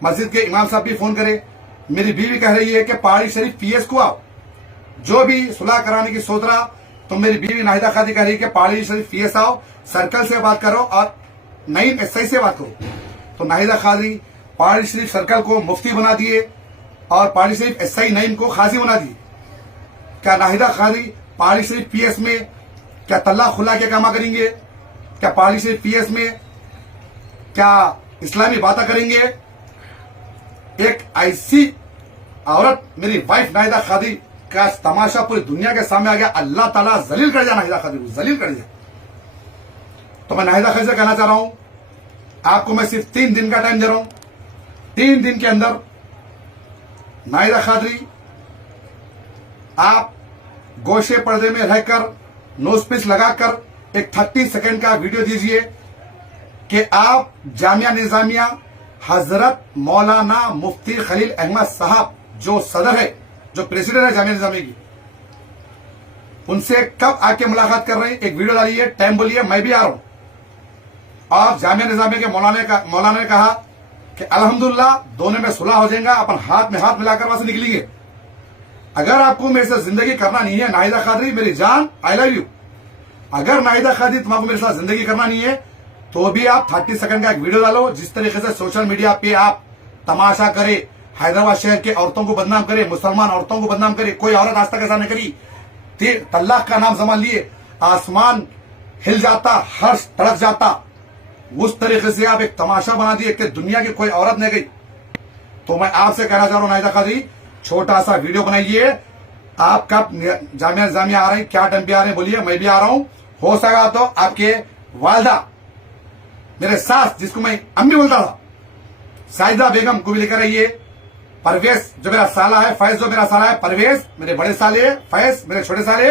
मस्जिद के इमाम साहब भी फोन करे। मेरी बीवी कह रही है कि पहाड़ी शरीफ पीएस को आओ, जो भी सुलह कराने की सोच रहा, तो मेरी बीवी नाहिदा खादी कह रही है कि पहाड़ी शरीफ पीएस आओ, सर्कल से बात करो और नईम एसआई से बात करो। तो नाहिदा खादी पहाड़ी शरीफ सर्कल को मुफ्ती बना दिए और पहाड़ी शरीफ एसआई नईम को खाजी बना दिए। क्या नाहिदा खादी पहाड़ी शरीफ पीएस में क्या तल्ला खुला के कामा करेंगे? क्या पहाड़ी शरीफ पीएस में क्या इस्लामी बातें करेंगे? एक ऐसी औरत मेरी वाइफ नाहिदा खादी का तमाशा पूरी दुनिया के सामने आ गया। अल्लाह ताला जलील कर दिया नाहिदा खादी को, जलील कर दिया। तो मैं नाहिदा खादी से कहना चाह रहा हूं, आपको मैं सिर्फ 3 दिन का टाइम दे रहा हूं। 3 दिन के अंदर नाहिदा खादी आप गोशे पर्दे में रहकर नोज पीस लगाकर एक 30 सेकंड का वीडियो दीजिए कि आप जामिया निजामिया हजरत मौलाना मुफ्ती खलील अहमद साहब जो सदर है, जो प्रेसिडेंट है जामिया निजामिया की, उनसे कब आके मुलाकात कर रहे हैं, एक वीडियो डालिए, टाइम बोलिए, मैं भी आ रहा हूं। और जामिया निजामिया के मौलाना ने कहा कि अल्हम्दुलिल्लाह दोनों में सुलह हो जाएगा, अपन हाथ में हाथ मिलाकर वहां से निकलेंगे। अगर आपको मेरे साथ जिंदगी करना नहीं है नाहिदा खादी मेरी जान, आई लव यू। अगर नाहिदा खादी तुम्हारा मेरे साथ जिंदगी करना नहीं है तो भी आप 30 सेकंड का एक वीडियो डालो, जिस तरीके से सोशल मीडिया पे आप तमाशा करे, हैदराबाद शहर के औरतों को बदनाम करे, मुसलमान औरतों को बदनाम करे। कोई औरत आज तक ऐसा नहीं करी। तलाक का नाम जमान लिए आसमान हिल जाता, हर्ष तड़क जाता, उस तरीके से आप एक तमाशा बना दिए कि दुनिया की कोई औरत नहीं गई। तो मैं आपसे कहना चाह रहा हूं नाहिदा खादी, छोटा सा वीडियो बनाइए। आप कब जामिया निजामिया आ रहे हैं, क्या टाइम पे आ रहे हैं बोलिए, मैं भी आ रहा हूं। हो सका तो आपके वालदा मेरे सास, जिसको मैं अम्मी बोलता था, साहिदा बेगम को भी लेकर आइए। परवेज जो मेरा साला है, फैज जो मेरा साला है, परवेज मेरे बड़े साले, फैज मेरे छोटे साले,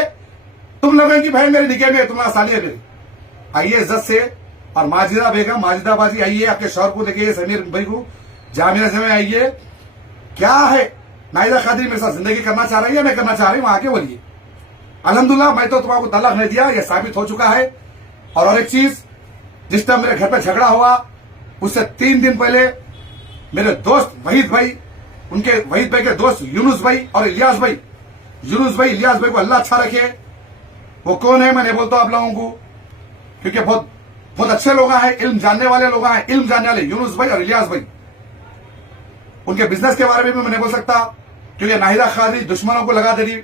तुम लोगों की बहन मेरे निके में, तुम्हारा साली है मेरी। आइए इज्जत से। और माजिदा बेगम, माजिदा बाजी आइए, आपके शौहर को देखिए, समीर भाई को, जामिया से आइए। क्या है नाहिदा खादी मेरे साथ जिंदगी करना चाह रही है, मैं करना चाह रही हूं, आके बोलिए। अल्हम्दुलिल्लाह मैं तो तुम्हारा तलाक नहीं दिया, यह साबित हो चुका है। और एक चीज, जिस टाइम मेरे घर पे झगड़ा हुआ उससे 3 दिन पहले मेरे दोस्त वहीद भाई, उनके वहीद भाई के दोस्त यूनुस भाई और इलियास भाई, यूनुस भाई इलियास भाई को अल्लाह अच्छा रखे। वो कौन है मैं नहीं बोलता आप लोगों को, क्योंकि बहुत बहुत अच्छे लोग हैं, इल्म जानने वाले लोग हैं, इल्म जानने वाले यूनुस भाई और इलियास भाई। उनके बिजनेस के बारे में भी मैं नहीं बोल सकता, क्योंकि नाहिदा खादी दुश्मनों को लगा दे रही।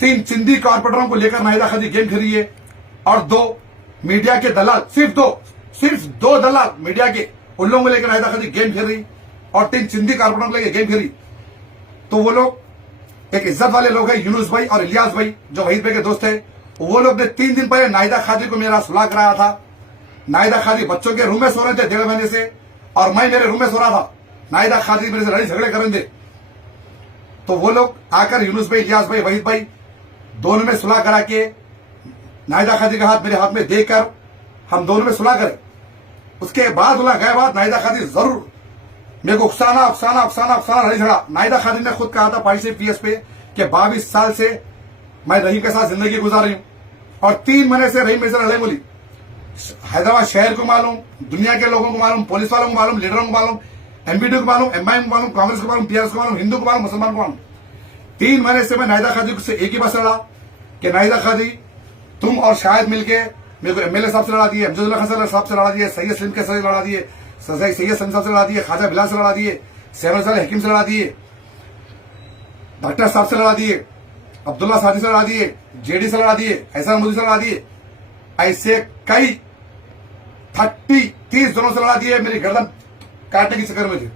3 चिंदी कॉर्पोरेटरों को लेकर नाहिदा खादी गेम खेल रही है और 2 मीडिया के दलाल, सिर्फ दो दलाल मीडिया के, उन लोगों को लेकर नाहिदा खादी गेम खेल रही और 3 चिंदी कॉर्पोरेटरों को लेकर गेम खेल रही। तो वो लोग एक इज्जत वाले लोग हैं, यूनुस भाई और इलियास भाई जो वहीद भाई के दोस्त है। वो लोग ने 3 दिन पहले नाहिदा खादी को मेरा सुलह कराया था। नाहिदा खादी बच्चों के रूम में सो रहे थे 1.5 महीने से, और मैं मेरे रूम में सो रहा था। नाहिदा खादी मेरे से लड़ाई झगड़े कर रहे थे। तो वो लोग आकर यूनुस भाई, इलियास भाई, वहीद भाई दोनों में सुलह करा के नाहिदा खादी का हाथ मेरे हाथ में देकर हम दोनों में सुलह करें। उसके बाद सुलह गए बाद नाहिदा खादी जरूर मेरे को उकसाना लड़ी झगड़ा। नाहिदा खादी ने खुद कहा था पहाड़ी शरीफ पीएस पे कि 22 साल से मैं रहीम के साथ जिंदगी गुजार रही हूं और 3 महीने से रहीम मेरे से लड़ाई बोली। हैदराबाद शहर को मालूम, दुनिया के लोगों को मालूम, पुलिस वालों को मालूम, लीडरों को मालूम, एमपीडी को मालूम, एमआईएम को मालूम, कांग्रेस को मालूम, टीआरएस को मालूम, हिंदू को मालूम, मुसलमान को मालूम। 3 महीने से मैं नाहिदा खादी से एक ही बात लड़ा कि नाहिदा खादी तुम और शायद मिलके मेरे को एमएलए साहब से लड़ा दिए, अमजदुल्ला खान साहब से लड़ा दिए, सैयद सलीम के साथ लड़ा दिए, सैयद सलीम साहब से लड़ा दिए, ख्वाजा बिलाल से लड़ा दिए, सहमद हकीम से लड़ा दिए, डॉक्टर साहब से लड़ा दिए, अब्दुल्ला सादी से लड़ा दिए, जेडी से लड़ा दिए, एहसान मोदी से लड़ा दिए। ऐसे कई 30 जनों से लड़ा दिए, मेरी गर्दन काटने की चक्कर में थे।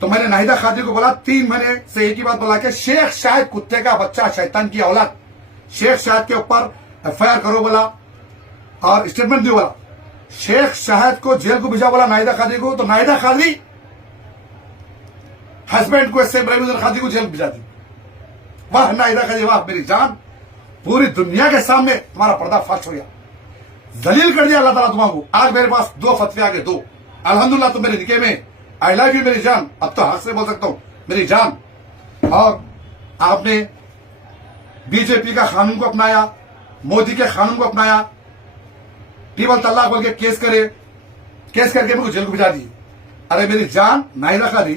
तो मैंने नाहिदा खादी को बोला 3 महीने से एक ही बात बोला कि शेख शाहिद कुत्ते का बच्चा, शैतान की औलाद, शेख शाहिद के ऊपर एफआईआर करो बोला और स्टेटमेंट दियो बोला। शेख शाहिद को जेल को भिजा बोला नाहिदा खादी को, तो नाहिदा खादी हस्बैंड को एस इब्राहिम खादी को जेल भिजा दी। वाह नाहिदा खादी वाह मेरी जान, पूरी दुनिया के सामने तुम्हारा पर्दा फाश हो गया, जलील कर दिया अल्लाह ताला तुम्हारा। आज मेरे पास 2 फतवे आ गए, 2 अल्हम्दुलिल्लाह तुम मेरे निके में। आई लव यू मेरी जान, अब तो हक से बोल सकता हूं मेरी जान। और आपने बीजेपी का कानून को अपनाया, मोदी के कानून को अपनाया, ट्रिपल तलाक बोल के केस करके मेरे को जेल को भिजा दिए। अरे मेरी जान नाहिदा कादरी,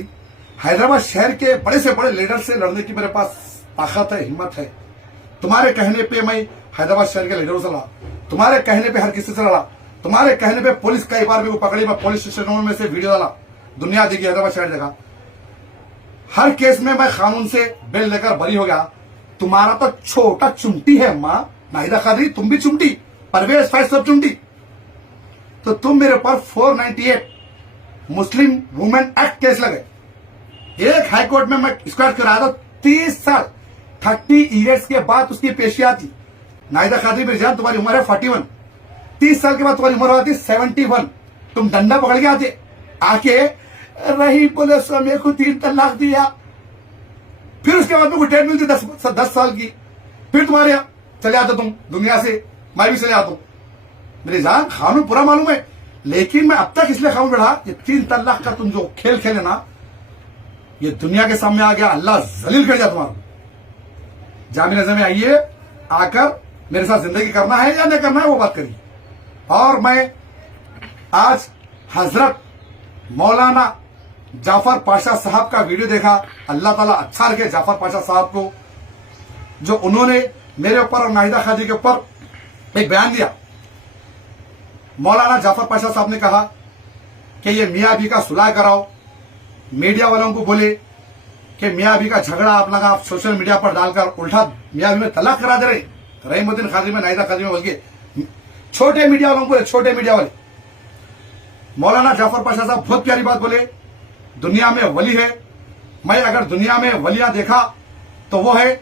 हैदराबाद शहर के बड़े से बड़े लीडर से लड़ने की मेरे पास ताकत है, हिम्मत है। तुम्हारे कहने पे मैं हैदराबाद शहर के लीडरों से लड़ा, तुम्हारे कहने पे हर किसी से लड़ा, तुम्हारे कहने पे पुलिस कई बार भी को पकड़ी, मैं पुलिस स्टेशनों में से वीडियो डाला, दुनिया देखी, हैदराबाद शहर देखा। हर केस में मैं कानून से बेल लेकर बरी हो गया। तुम्हारा तो छोटा चुमटी है मां नाहिदा कादरी, तुम भी चुमटी, परवेज फैज सब चुमटी। तो तुम मेरे ऊपर 498 मुस्लिम वुमेन एक्ट केस लगे। एक हाईकोर्ट में मैं स्क्वायर कराया था 30 साल, 30 ईयर्स के बाद उसकी पेशिया थी। नाहिदा कादरी मेरी जान, तुम्हारी उम्र है 41, 30 साल के बाद तुम्हारी उम्र होती 71। तुम डंडा पकड़ के आते, आके रही पुलिस मेरे को 3 तलाक दिया, फिर उसके बाद मेरे को डेट मिलती 10 साल की, फिर तुम्हारे यहां चले आते तुम दुनिया से, मैं भी चले आता हूं। मेरी जान कानून पूरा मालूम है, लेकिन मैं अब तक इसलिए कानून बढ़ा, ये 3 तलाक का तुम जो खेल खेले ना, ये दुनिया के सामने आ गया, अल्लाह जलील कर दिया तुम्हारा। जामिया निज़ामिया में आइए, आकर मेरे साथ जिंदगी करना है या नहीं करना है वो बात करिए। और मैं आज हजरत मौलाना जाफर पाशा साहब का वीडियो देखा, अल्लाह ताला अच्छा रखे जाफर पाशा साहब को, जो उन्होंने मेरे ऊपर और नाहिदा कादरी के ऊपर एक बयान दिया। मौलाना जाफर पाशा साहब ने कहा कि ये मियाँ भी का सुलह कराओ। मीडिया वालों को बोले कि मियाँ भी का झगड़ा आप लगा, आप सोशल मीडिया पर डालकर उल्टा मियाँ भी में तलाक करा दे रहे। रहीमुद्दीन कादरी में, नाहिदा कादरी में बोल के छोटे मीडिया वालों को, छोटे मीडिया वाले। मौलाना जाफर पाशा साहब बहुत प्यारी बात बोले, दुनिया में वली है। मैं अगर दुनिया में वलियां देखा तो वो है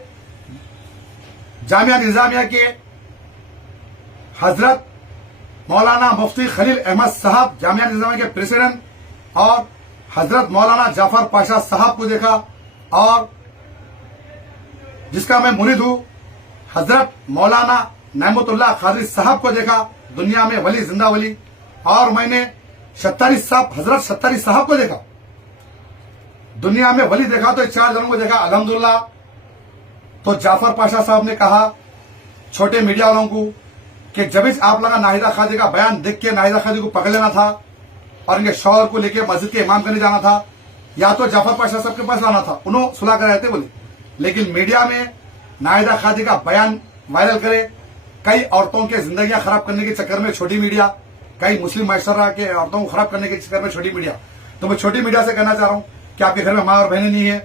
जामिया निजामिया के हजरत मौलाना मुफ्ती खलील अहमद साहब, जामिया निजामिया के प्रेसिडेंट, और हजरत मौलाना जाफर पाशा साहब को देखा, और जिसका मैं मुरीद हूं हजरत मौलाना नेमतुल्लाह कादरी साहब को देखा, दुनिया में वली, जिंदा वली। और मैंने शत्तारी साहब, हजरत शत्तारी साहब को देखा, दुनिया में वली देखा तो 4 जनों को देखा, अल्हम्दुलिल्लाह। तो जाफर पाशा साहब ने कहा छोटे मीडिया वालों को कि जब आप लगा नाहिदा कादरी का बयान देख के नाहिदा कादरी को पकड़ लेना था और इनके शौहर को लेके मस्जिद के इमाम करने जाना था, या तो जाफर पाशा साहब के पास लाना था, उन्होंने सुलह कराए थे बोले। लेकिन मीडिया में नाहिदा कादरी का बयान वायरल करे, कई औरतों के जिंदगियां खराब करने के चक्कर में छोटी मीडिया, कई मुस्लिम माशरा के औरतों को खराब करने के चक्कर में छोटी मीडिया। तो मैं छोटी मीडिया से कहना चाह रहा हूं कि आपके घर में माँ और बहनें नहीं है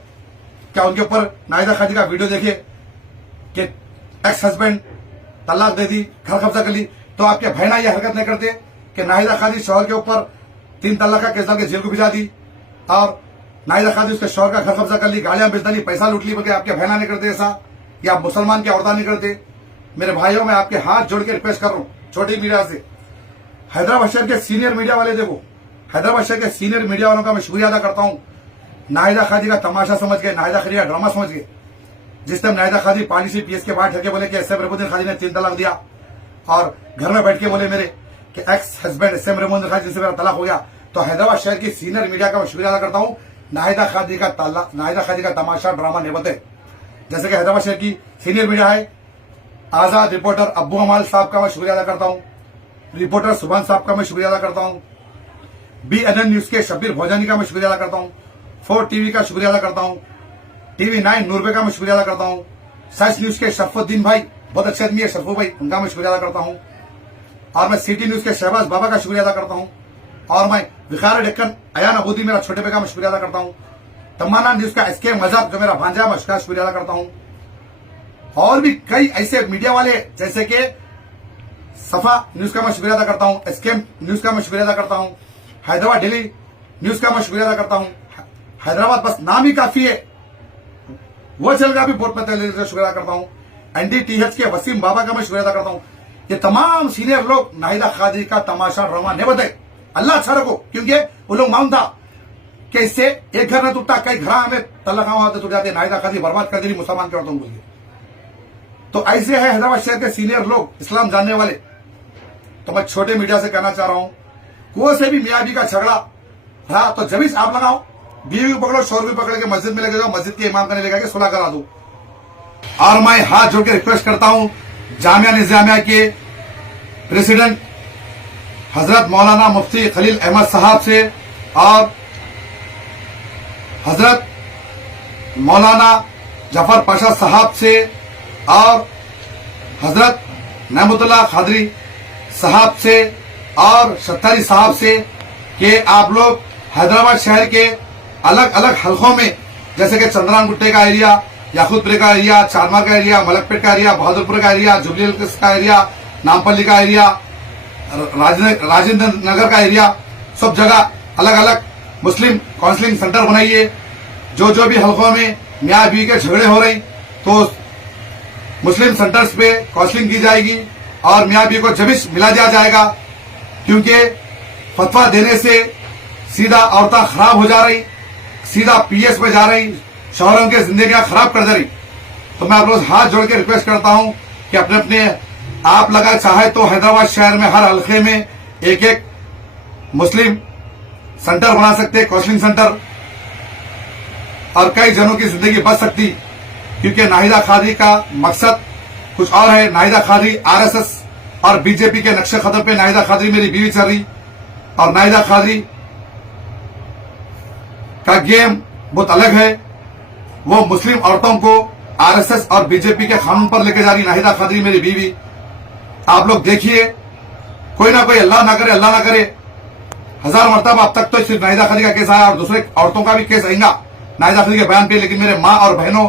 क्या? उनके ऊपर नाहिदा कादरी का वीडियो देखे कि एक्स हस्बैंड तलाक दे दी, घर कब्जा कर ली, तो आपके बहना ये हरकत नहीं करते कि नाहिदा कादरी शौहर के ऊपर 3 तलाक का केस डाल के जेल को भिजा दी, और नाहिदा कादरी उसके शौहर का घर कब्जा कर ली, गाड़ियां बेच डाली, पैसा लूट ली, बल्कि आपके बहना नहीं करते ऐसा, या मुसलमान के औरतें नहीं करते। मेरे भाइयों, मैं आपके हाथ जोड़ के रिक्वेस्ट कर रहा हूं छोटी मीडिया से, हैदराबाद शहर के सीनियर मीडिया वाले देखो, हैदराबाद शहर के सीनियर मीडिया वालों का मैं शुक्रिया अदा करता हूं। नाहिदा कादरी का तमाशा समझ गए, नाहिदा कादरी का ड्रामा समझ गए। जिस time Nahida Qadri policy PS के बाहर ठहके बोले कि एस एम रहीमुद्दीन कादरी ने 3 तलाक दिया, और घर में बैठ के बोले मेरे कि ex husband S M Rahimuddin Qadri जिनसे मेरा तलाक हो गया, तो हैदराबाद शहर की सीनियर मीडिया का मैं शुक्रिया अदा करता हूं। नाहिदा कादरी का तमाशा ड्रामा नहीं बते। जैसे कि हैदराबाद शहर की सीनियर मीडिया है, आजाद रिपोर्टर अब्बू अमाल साहब का मैं शुक्रिया अदा करता हूं, रिपोर्टर सुभान साहब का मैं शुक्रिया अदा करता हूं, BNN न्यूज के शब्बीर भोजानी का मैं शुक्रिया अदा करता हूं, 4 टीवी का शुक्रिया अदा करता हूं, TV 9 नूरबे का मैं शुक्रिया अदा करता हूं, सच न्यूज के शरफुद्दीन भाई, बहुत अच्छे आदमी है शरफू भाई, उनका मैं शुक्रिया अदा करता हूं, और मैं सिटी न्यूज के शहबाज बाबा का शुक्रिया अदा करता हूं, और मैं विकार डेक्कन अयान अबूदी मेरा छोटे भाई का मैं शुक्रिया अदा करता हूं, तमन्ना न्यूज का SK मजहब जो मेरा भांजा है, मैं उसका शुक्रिया अदा करता हूं, और भी कई ऐसे मीडिया वाले जैसे कि सफा न्यूज का मैं शुक्रिया अदा करता हूं, SK न्यूज का मैं शुक्रिया अदा करता हूं, हैदराबाद डेली न्यूज का मैं शुक्रिया अदा करता हूं, हैदराबाद बस नाम ही काफी है वो चल का भी बहुत मैं शुक्रिया अदा करता हूं, NDTH के वसीम बाबा का मैं शुक्रिया अदा करता हूं। ये तमाम सीनियर लोग नाहिदा कादरी का तमाशा ड्रामा नहीं बताए, अल्लाह अच्छा रखो, क्योंकि वो लोग मालूम था कि इससे एक घर न टूटता, कई घर में तलाक टूट जाते, नाहिदा कादरी बर्बाद कर दी मुसलमान के औरतों को। तो ऐसे है हैदराबाद शहर के सीनियर लोग, इस्लाम जानने वाले। तो मैं छोटे मीडिया से कहना चाह रहा हूं, कुओं से भी मियाँ भी का झगड़ा रहा तो जब आप लगाओ, बीवी को पकड़ो, शोर भी पकड़ के मस्जिद में लेके जाओ, मस्जिद के इमाम करने लेकर के सुलह करा दो। और मैं हाथ जोड़ के रिक्वेस्ट करता हूं जामिया निजामिया के प्रेसिडेंट हजरत मौलाना मुफ्ती खलील अहमद साहब से और हजरत मौलाना जफर पाशा साहब से और हजरत नेमतुल्लाह कादरी साहब से और शत्तारी साहब से कि आप लोग हैदराबाद शहर के अलग अलग हलकों में, जैसे कि चंद्रान गुट्टे का एरिया, याकूतपुर का एरिया, चारमार का एरिया, मलकपेट का एरिया, बहादुरपुर का एरिया, जुबली हिल्स का एरिया, नामपल्ली का एरिया, राजेंद्र नगर का एरिया, सब जगह अलग अलग मुस्लिम काउंसलिंग सेंटर बनाइए। जो जो भी हलकों में मियाँ बीवी के झगड़े हो रही तो मुस्लिम सेंटर्स पे काउंसलिंग की जाएगी और मियाँ बीवी को जबिश मिला दिया जाएगा, क्योंकि फतवा देने से सीधा औरतें खराब हो जा रही, सीधा पीएस में जा रही, शौहरों की जिंदगियां खराब कर दे रही। तो मैं आप लोग हाथ जोड़ के रिक्वेस्ट करता हूं कि अपने अपने आप लगा चाहे तो हैदराबाद शहर में हर हल्के में एक एक मुस्लिम सेंटर बना सकते, काउंसलिंग सेंटर, और कई जनों की जिंदगी बच सकती, क्योंकि नाहिदा कादरी का मकसद कुछ और है। नाहिदा कादरी आरएसएस और बीजेपी के नक्शे कदम पे नाहिदा कादरी मेरी बीवी चल रही, और नाहिदा कादरी का गेम बहुत अलग है। वो मुस्लिम औरतों को आरएसएस और बीजेपी के कानून पर लेके जा रही नाहिदा कादरी मेरी बीवी। आप लोग देखिए, कोई ना कोई अल्लाह ना करे, अल्लाह ना करे, 1000 मरतबा अब तक तो सिर्फ नाहिदा कादरी का केस आया और दूसरे औरतों का भी केस आएगा नाहिदा कादरी के बयान पे। लेकिन मेरे माँ और बहनों,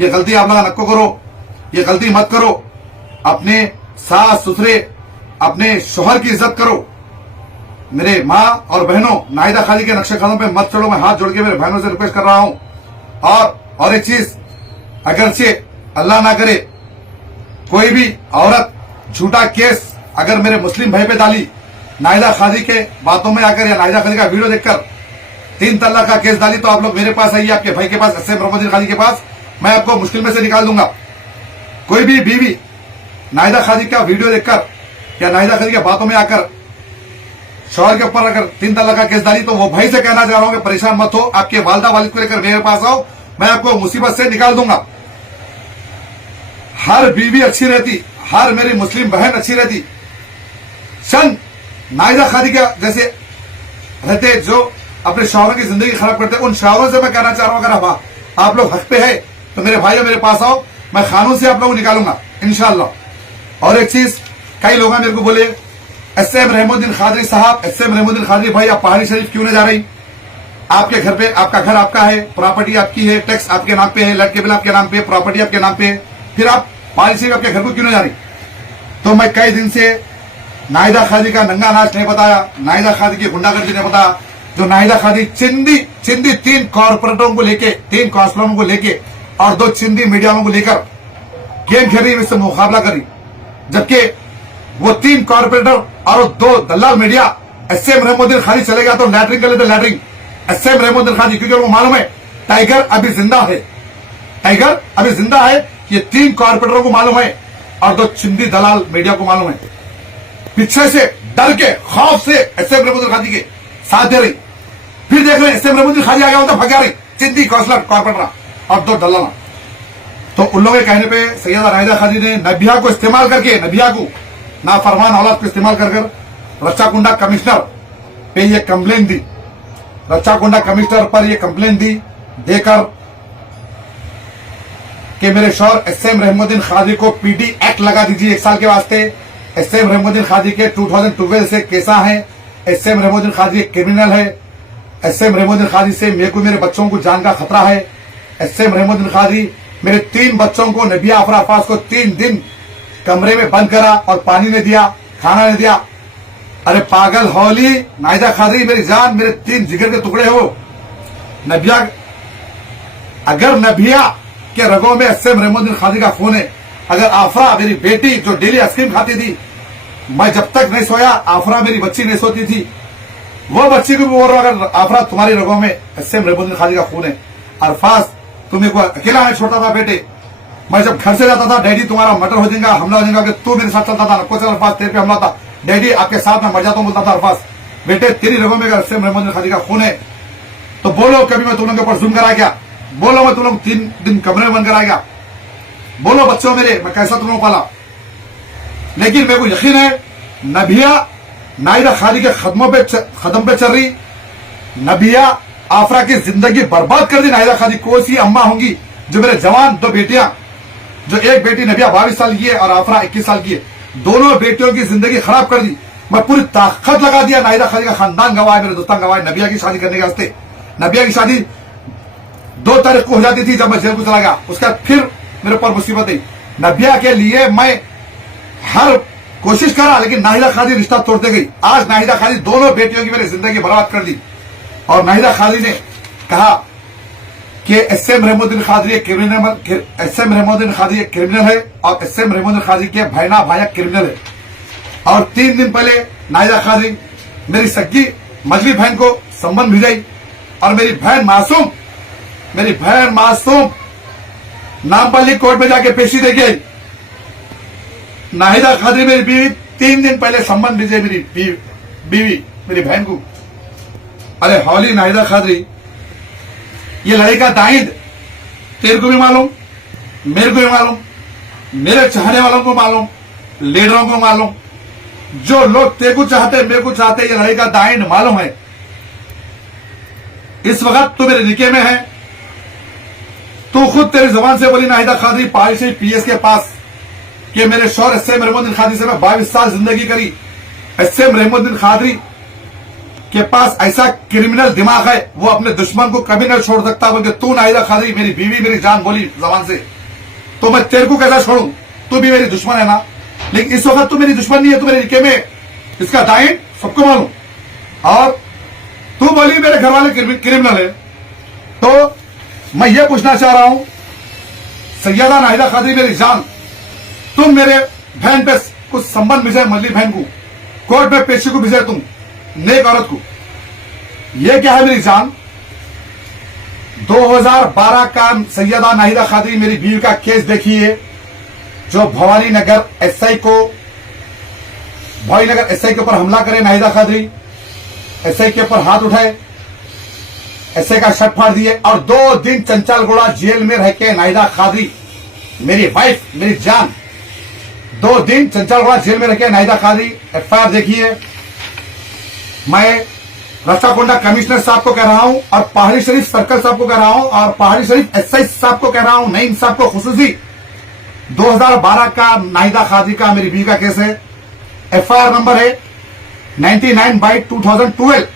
ये गलती आप लोग नको करो, ये गलती मत करो। अपने सास ससुरे, अपने शोहर की इज्जत करो। मेरे माँ और बहनों, नाहिदा कादरी के नक्शे कदम पे मत चढ़ो। मैं हाथ जोड़ के मेरे बहनों से रिक्वेस्ट कर रहा हूं। और एक चीज, अगरचे अल्लाह ना करे कोई भी औरत झूठा केस अगर मेरे मुस्लिम भाई पे डाली, नाहिदा कादरी के बातों में आकर या नाहिदा कादरी का वीडियो देखकर 3 तलाक का केस डाली, तो आप लोग मेरे पास आइए, आपके भाई के पास, एसएम रहमुद्दीन कादरी के पास। मैं आपको मुश्किल में से निकाल दूंगा। कोई भी बीवी नाहिदा कादरी का वीडियो देखकर या नाहिदा कादरी की बातों में आकर शौहर के ऊपर अगर 3 तलाक का केस डाली, तो वो भाई से कहना चाह रहा हूं कि परेशान मत हो, आपके वालिदा वालिद को लेकर मेरे पास आओ, मैं आपको मुसीबत से निकाल दूंगा। हर बीवी अच्छी रहती, हर मेरी मुस्लिम बहन अच्छी रहती। शन नाहिदा कादरी का जैसे रहते जो अपने शौहरों की जिंदगी खराब करते, उन शौहरों से मैं कहना चाह रहा हूं, अगर आप लोग हक पे है तो मेरे भाइयों मेरे पास आओ, मैं कानून से आप लोगों को निकालूंगा इंशाअल्लाह। और एक चीज, कई लोग मेरे को बोले, एसएम रहमुद्दीन कादरी साहब, एसएम रहमुद्दीन कादरी भाई, आप पहाड़ी शरीफ क्यों नहीं जा रही? आपके घर पे, आपका घर आपका है, प्रॉपर्टी आपकी है, टैक्स आपके नाम पे है, लाइट के बिल आपके नाम पे, प्रॉपर्टी आपके नाम पे है, फिर आप पहाड़ी शरीफ आपके घर को क्यों नहीं जा रही? तो मैं कई दिन से नाहिदा कादरी का नंगा नाच नहीं बताया, नाहिदा कादरी की गुंडागर्दी नहीं बताया। जो नाहिदा कादरी चिंदी 3 कॉर्पोरेटरों को लेके, 3 काउंसलरों को लेके और 2 चिंदी मीडियाओं को लेकर गेम खेल रही, इससे मुकाबला करी, जबकि वो 3 कॉर्पोरेटर और 2 दलाल मीडिया, एसएम रहमुद्दीन कादरी चले गया तो लैटरिंग कर लेते, लैटरिंग एसएम रहमुद्दीन कादरी, क्योंकि उनको मालूम है टाइगर अभी जिंदा है, टाइगर अभी जिंदा है। ये 3 कॉर्पोरेटरों को मालूम है और 2 चिंदी दलाल मीडिया को मालूम है। पीछे से डर के खौफ से एसएम रहमुद्दीन कादरी के साथ दे रही। फिर देख रहे एसएम रहमुद्दीन कादरी आ गया होता, भगा रही चिंदी काउंसलर कॉर्पोरेटर और 2 दलाल। तो उन लोगों के कहने पे सैयदा नाहिदा कादरी ने नबिया को इस्तेमाल करके, नबिया को नाफरमान औलाद को इस्तेमाल कर रच्चाकुंडा कमिश्नर पे ये कंप्लेन दी, रच्चाकुंडा कमिश्नर पर ये कंप्लेन दी, देकर कि मेरे शौहर एसएम रहमुद्दीन कादरी को पीडी एक्ट लगा दीजिए 1 साल के वास्ते। एसएम रहमुद्दीन कादरी के 2012 से केसा है, एसएम रहमुद्दीन कादरी क्रिमिनल है, एसएम रहमुद्दीन कादरी से मेरे को मेरे बच्चों को जान का खतरा है। एसएम रहमुद्दीन कादरी मेरे 3 बच्चों को, नबिया अफराफाज को 3 दिन कमरे में बंद करा और पानी नहीं दिया, खाना नहीं दिया। अरे पागल हौली नाहिदा कादरी, मेरी जान, मेरे 3 जिगर के टुकड़े हो। नबिया, अगर नबिया के रगों में एसएम रहमुद्दीन कादरी का खून है, अगर आफरा मेरी बेटी जो डेली आइसक्रीम खाती थी, मैं जब तक नहीं सोया, आफरा मेरी बच्ची नहीं सोती थी, वो बच्ची को भी बोल रहा हूं, अगर आफरा तुम्हारी रगों में एसएम रहमुद्दीन कादरी का खून है। अरफाज तुम्हें को अकेला नहीं छोड़ता था बेटे, मैं जब घर से जाता था, डैडी तुम्हारा मर्डर हो जाएगा, हमला हो जाएगा, कि तू मेरे साथ चलता था, नको चल अरफाज तेरे पे हमला था, डैडी आपके साथ में मर जाता हूं, बोलता था अरफाज बेटे तेरी रगों में अगर एसएम रहमुद्दीन कादरी का खून है तो बोलो कभी मैं तुम लोगों के ऊपर जुल्म करा क्या? बोलो मैं तुम लोग 3 दिन कमरे में बंद कराएगा? बोलो बच्चों मेरे, मैं कैसा तुम लोग पाला? लेकिन मेरे को यकीन है नबिया नाहिदा कादरी के कदम पे चल रही, नबिया आफरा की जिंदगी बर्बाद कर दी नाहिदा खादी। कौन सी अम्मा होंगी जो मेरे जवान दो बेटियां, जो एक बेटी नबिया 22 साल की है और आफरा 21 साल की है, दोनों बेटियों की जिंदगी खराब कर दी। मैं पूरी ताकत लगा दिया, नाहिदा खादी का खानदान गवाह है, मेरे दोस्तान गवाह है, नबिया की शादी करने के वास्ते। नबिया की शादी 2 तारीख को हो जाती थी जब मैं जेल को चला गया, उसके बाद फिर मेरे ऊपर मुसीबत आई। नबिया के लिए मैं हर कोशिश करा, लेकिन नाहिदा खादी रिश्ता तोड़ते गई। आज नाहिदा खादी दोनों बेटियों की मेरी जिंदगी बर्बाद कर दी। और नाहिदा खादी ने कहा कि एसएम रहमुद्दीन खादी एक क्रिमिनल, एसएम रहमुद्दीन खादी एक क्रिमिनल है और एसएम रहमुद्दीन खादी के भाईना भाया क्रिमिनल है। और 3 दिन पहले नाहिदा खादी मेरी सगी मजली बहन को संबंध भिजाई और मेरी बहन मासूम नामपल्ली कोर्ट में जाके पेशी दे गई। नाहिदा खादी मेरी बीवी 3 दिन पहले संबंध भेजे मेरी बीवी मेरी बहन को। अरे हौली नाहिदा खादी, ये लड़का दाइंद तेरे को भी मालूम, मेरे को भी मालूम, मेरे चाहने वालों को मालूम, लीडरों को मालूम, जो लोग तेरे को चाहते मेरे को चाहते, ये लड़का दाइंद मालूम है। इस वक्त तू मेरे निके में है, तू खुद तेरी जुबान से बोली नाहिदा खादी पहाड़ी से पीएस के पास कि मेरे शौहर एसएम रहमुद्दीन खादी से मैं 22 साल जिंदगी करी। एसएम रहमुद्दीन खादी के पास ऐसा क्रिमिनल दिमाग है, वो अपने दुश्मन को कभी नहीं छोड़ सकता, बल्कि तू नाहिदा खादी मेरी बीवी मेरी जान बोली जबान से, तो मैं तेरे को कैसा छोड़ू? तू भी मेरी दुश्मन है ना, लेकिन इस वक्त तू मेरी दुश्मन नहीं है, तू मेरे निके में, इसका दाइन सबको मालूम। और तू बोली मेरे घर वाले क्रिमिनल है, तो मैं ये पूछना चाह रहा हूं, सैयदा नाहिदा खादी मेरी जान, तुम मेरे बहन पे कुछ संबंध भिजाए, मजली बहन को कोर्ट में पेशी को भिजाए, तुम नेक औरत को, ये क्या है मेरी जान? 2012 का सैयदा नाहिदा खादी मेरी बीवी का केस देखिए, जो भवानी नगर एसआई के ऊपर हमला करे नाहिदा खादी, एसआई के ऊपर हाथ उठाए, एसआई का शर्ट फाड़ दिए और 2 दिन चंचलगुड़ा जेल में रह के नाहिदा खादी मेरी वाइफ मेरी जान 2 दिन चंचलगुड़ा जेल में रह के नाहिदा खादी एफआईआर देखिए। मैं रसाकोंडा कमिश्नर साहब को कह रहा हूं और पहाड़ी शरीफ सर्कल साहब को कह रहा हूं और पहाड़ी शरीफ एसआई साहब को कह रहा हूं, नईम साहब को खुसूसी, 2012 का नाहिदा खादी का मेरी बीवी का केस है। एफआईआर नंबर है 99/2012,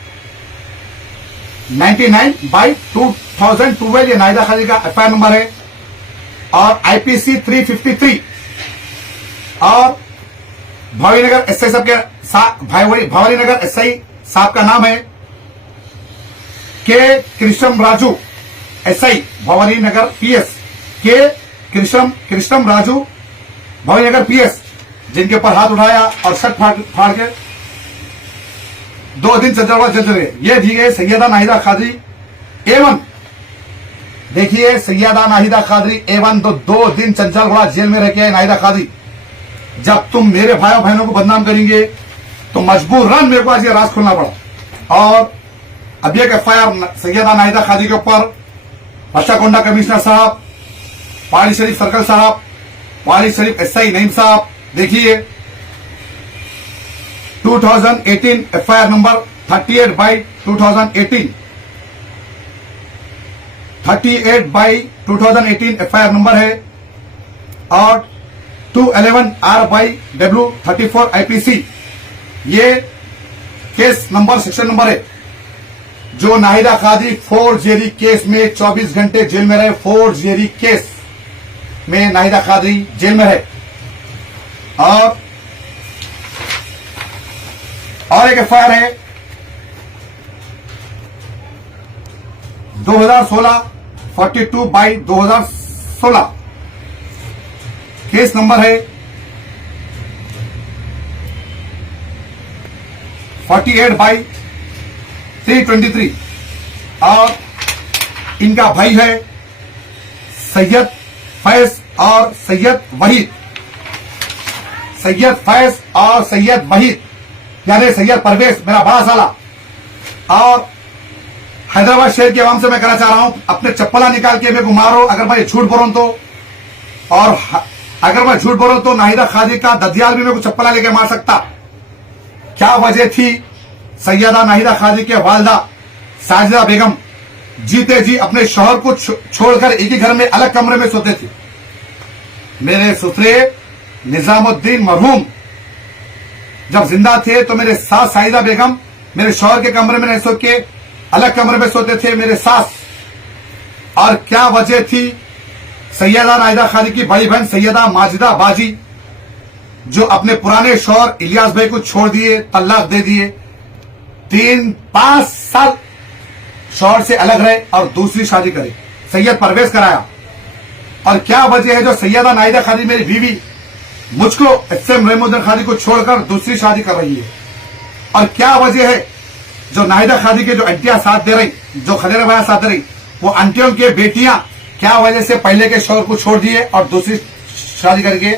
99/2012 ये नाहिदा खादी का एफआईआर नंबर है। और आईपीसी 353 और भवानीनगर एसआई साहब के भवानीनगर एसआई साहब का नाम है के कृष्णम राजू, एसआई भवानीनगर पीएस, के कृष्णम राजू भवानीनगर पीएस, जिनके ऊपर हाथ उठाया और शर्ट फाड़ के 2 दिन चंचलगुड़ा जेल चले गए। ये दी गई सैयदा नाहिदा खादी A1। देखिए सैयदा नाहिदा खादी A1 2 दिन चंचलगुड़ा जेल में रह के नाहिदा खादी। जब तुम मेरे भाइयों बहनों को बदनाम करेंगे तो मजबूरन मेरे को आज ये राज खोलना पड़ा। और अभी एक एफआईआर सैयदा नाहिदा खादी के ऊपर रसाकोंडा कमिश्नर साहब, पहाड़ी शरीफ सर्कल साहब, पहाड़ी शरीफ एसआई नईम साहब, देखिए 2018 एफआईआर नंबर 38/2018, 38/2018 एफआईआर नंबर है। और 211R/W34 आईपीसी ये केस नंबर सेक्शन नंबर है, जो नाहिदा खादी फोर्जरी केस में 24 घंटे जेल में रहे। फोर्जरी केस में नाहिदा खादी जेल में है। और एक एफआईआर है 2016 42/2016, केस नंबर है 48/323। और इनका भाई है सैयद फैज और सैयद वहीद, सैयद फैज और सैयद वहीद, यानी सैयद परवेज मेरा बड़ा साला। और हैदराबाद शहर के आवाम से मैं कहना चाह रहा हूं, अपने चप्पला निकाल के मेरे को मारो अगर मैं झूठ बोलूं तो, और अगर मैं झूठ बोलूं तो नाहिदा खादी का ददियाल भी मेरे को चप्पला लेके मार सकता। क्या वजह थी सैयदा नाहिदा खादी के वालिदा साजिदा बेगम जीते जी अपने शौहर को छोड़कर एक ही घर में अलग कमरे में सोते थे। मेरे ससुरे निजामुद्दीन मरहूम जब जिंदा थे तो मेरे सास साहिदा बेगम मेरे शौहर के कमरे में नहीं सो के अलग कमरे में सोते थे मेरे सास। और क्या वजह थी? सैयदा नाहिदा खादी की बड़ी बहन सैयदा माजिदा बाजी जो अपने पुराने शौहर इलियास भाई को छोड़ दिए, तलाक दे दिए, 3-5 साल शौहर से अलग रहे और दूसरी शादी करे, सैयद परवेज कराया। और क्या वजह है जो सैयदा नाहिदा खादी मेरी बीवी मुझको एसएम रहमुद्दीन खादी को छोड़कर दूसरी शादी कर रही है? और क्या वजह है जो नाहिदा खादी के जो आंटियां साथ दे रही, जो खलेरा भाई साथ दे रही, वो आंटियों के बेटियां क्या वजह से पहले के शौहर को छोड़ दिए और दूसरी शादी करके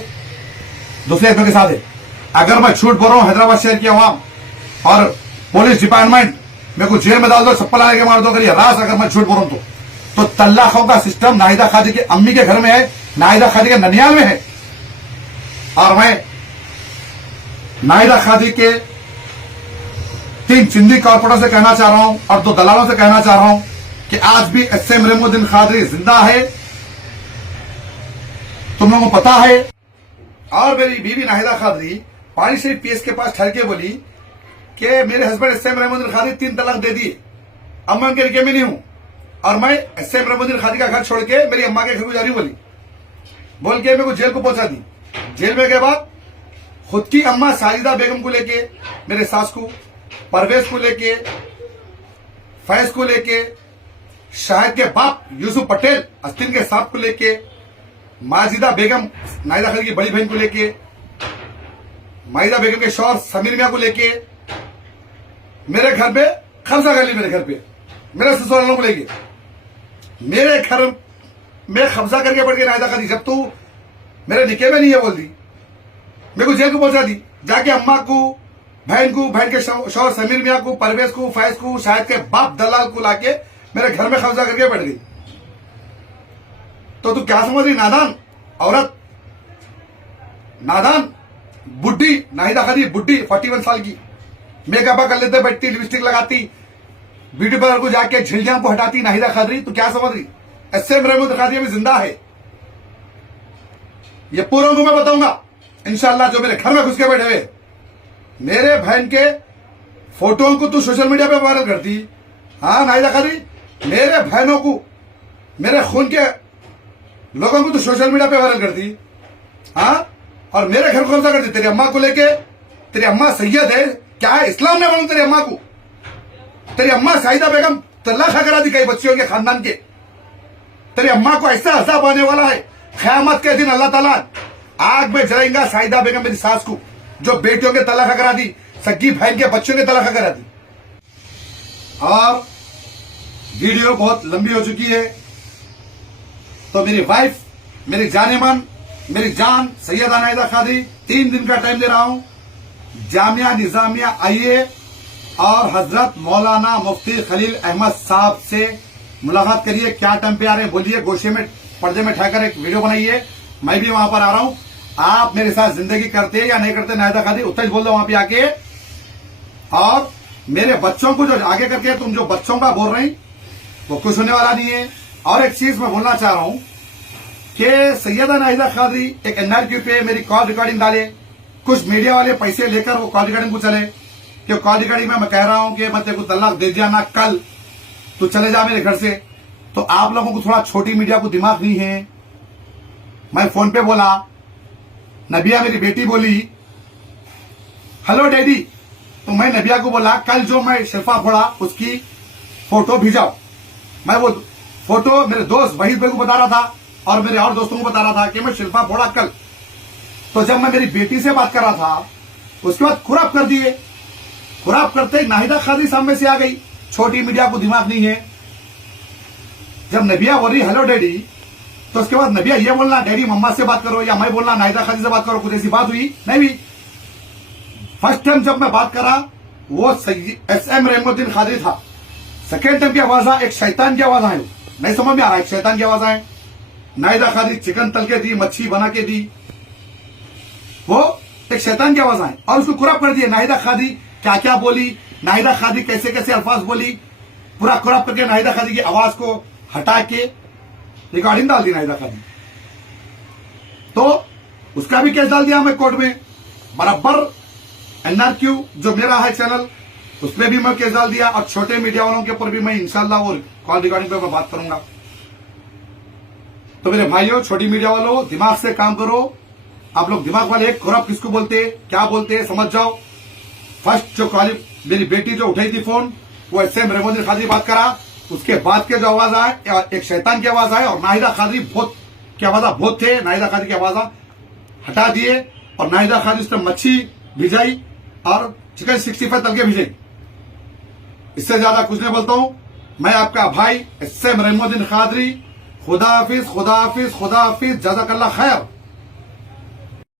दूसरे आदमी के साथ है? अगर मैं झूठ बोल रहा हूं, हैदराबाद शहर की आवाम और पुलिस डिपार्टमेंट मेरे को जेल में डाल दो, चप्पल लगा के मार दो, करिए रास अगर मैं झूठ बोल रहा हूं तो तल्लाकों का सिस्टम नाहिदा खादी की अम्मी के घर में है, नाहिदा खादी के ननियाल में है। और मैं नाहिदा खादी के 3 चिंदी कॉर्पोरेटर से कहना चाह रहा हूं और 2 दलालों से कहना चाह रहा हूं कि आज भी एसएम रहमुद्दीन खादी जिंदा है, तुम लोगों को पता है। और मेरी बीवी नाहिदा खादी पानी शरीफ पीएस के पास ठहर के बोली कि मेरे हस्बैंड एसएम रहमुद्दीन खादी 3 तलाक दे दिए, अब मैं उनके रिके में नहीं हूं और मैं एसएम रहमुद्दीन खादी का घर छोड़ के मेरी अम्मा के घर को जा रही हूं बोल के मेरे को जेल को पहुंचा दी। जेल में के बाद खुद की अम्मा साजिदा बेगम को लेके, मेरे सास को, परवेज को लेके, फैज को लेके, शाहिद के बाप यूसुफ पटेल अस्तिन के साथ को लेके, माजिदा बेगम नाहिदा खादी की बड़ी बहन को लेके, माजिदा बेगम के शौहर समीर मियां को लेके मेरे घर पे कब्जा कर ली, मेरे घर पे मेरे ससुरालों को लेके मेरे घर में कब्जा करके बढ़ गई नाहिदा खादी। जब तू मेरे निके में नहीं है बोल दी, मेरे को जेल को पहुंचा दी, जाके अम्मा को, बहन के शौहर समीर मियां को, परवेज को, फैज को, शाहिद के बाप दलाल को लाके मेरे घर में कब्जा करके बैठ गई। तो तू क्या समझ रही? नादान औरत, नादान बुढ़ी नाहिदा खादी, बुढ़ी 41 साल की, मेकअप कर लेते बैठती, लिपस्टिक लगाती, ब्यूटी पार्लर को जाके झिल्लियां को हटाती नाहिदा खादी। तू क्या समझ रही? एसएम रहमुद्दीन खादी अभी जिंदा है, ये पूरा उनको मैं बताऊंगा इंशाल्लाह। जो मेरे घर में घुस के बैठे हुए मेरे बहन के फोटो को तू सोशल मीडिया पे वायरल करती, हाँ नाहिदा खादी, मेरे बहनों को, मेरे खून के लोगों को तू सोशल मीडिया पे वायरल करती, हाँ, और मेरे घर को कब्जा करती तेरी अम्मा को लेके। तेरी अम्मा सैयद है, क्या है इस्लाम ने बोलूं तेरी अम्मा को? तेरी अम्मा साहिदा बेगम तलाक करा दी कई बच्चियों के खानदान के। तेरी अम्मा को ऐसा अजाब आने वाला है क़यामत के दिन, अल्लाह ताला आग में जलाएगा साहिदा बेगम मेरी सास को, जो बेटियों के तलाक करा दी, सगी बहन के बच्चों के तलाक करा दी। और वीडियो बहुत लंबी हो चुकी है, तो मेरी वाइफ, मेरी जानेमान, मेरी जान सैयदा नाहिदा खादी 3 दिन का टाइम दे रहा हूं। जामिया निजामिया आइए और हजरत मौलाना मुफ्ती खलील अहमद साहब से मुलाकात करिए। क्या टाइम पे आ रहे हैं बोलिए, गोशे में पर्दे में ठाकर एक वीडियो बनाइए, मैं भी वहां पर आ रहा हूं। आप मेरे साथ जिंदगी करते या नहीं करते नाहिदा खादी, उतना ही बोल दो वहां पे आके। और मेरे बच्चों को जो आगे करके तुम जो बच्चों का बोल रही वो कुछ होने वाला नहीं है। और एक चीज मैं बोलना चाह रहा हूं कि सैयदा नाहिदा खादी एक एनआरक्यू पे मेरी कॉल रिकॉर्डिंग डाले, कुछ मीडिया वाले पैसे लेकर वो कॉल रिकॉर्डिंग को चले कि कॉल रिकॉर्डिंग में मैं कह रहा हूं कि मैं तेरे को तलाक दे दिया ना कल, तू चले जा मेरे घर से। तो आप लोगों को थोड़ा छोटी मीडिया को दिमाग नहीं है। मैं फोन पे बोला, नबिया मेरी बेटी बोली हेलो डैडी, तो मैं नबिया को बोला कल जो मैं शिल्पा फोड़ा उसकी फोटो भेजाओ। मैं वो फोटो मेरे दोस्त वहीद भाई को बता रहा था और मेरे और दोस्तों को बता रहा था कि मैं शिल्पा फोड़ा कल। तो जब मैं मेरी बेटी से बात कर रहा था उसके बाद खुराब कर दिए। खुराब करते ही नाहिदा खादी सामने से आ गई। छोटी मीडिया को दिमाग नहीं है। जब नबिया बोली हेलो डैडी, तो उसके बाद नबिया ये बोलना डैडी मम्मा से बात करो, या मैं बोलना नाहिदा खादी से बात करो, कुछ ऐसी बात हुई नहीं हुई। फर्स्ट टाइम जब मैं बात करा वो एसएम रहमुद्दीन खादी था। सेकेंड टाइम की आवाज एक शैतान की आवाज आई, नहीं समझ में आ रहा है, शैतान की आवाज आए। नाहिदा खादी चिकन तल के दी, मच्छी बना के दी, वो एक शैतान की आवाज आए और उसको खुराब कर दिया। नाहिदा खादी क्या क्या बोली, नाहिदा खादी कैसे कैसे अल्फाज बोली, पूरा क्रॉप करके नाहिदा खादी की आवाज को हटा के रिकॉर्डिंग डाल दी नाहिदा खादी, तो उसका भी केस डाल दिया मैं कोर्ट में। बराबर NRQ जो मेरा है चैनल, उसमें भी मैं केस डाल दिया, और छोटे मीडिया वालों के ऊपर भी मैं इंशाल्लाह वो कॉल रिकॉर्डिंग पे मैं बात करूंगा। तो मेरे भाइयों, छोटी मीडिया वालों, दिमाग से काम करो। आप लोग दिमाग वाले, क्रॉप किसको बोलते हैं, क्या बोलते हैं, समझ जाओ। फर्स्ट जो कॉल मेरी बेटी जो उठाई थी फोन, वो SM रहमतुल्लाह खादरी बात करा, उसके बाद के जो आवाज आए, एक शैतान की आवाज आए और नाहिदा खादरी बहुत की आवाज बहुत थे, नाहिदा खादरी की आवाज हटा दिए, और नाहिदा खादरी उसने मच्छी भिजाई और चिकन 65 तल के भिजाई। इससे ज्यादा कुछ नहीं बोलता हूं। मैं आपका भाई SM रहमतुल्लाह खादरी। खुदा हाफिज, खुदा हाफिज, खुदा हाफिज, जज़ाकल्लाह खैर।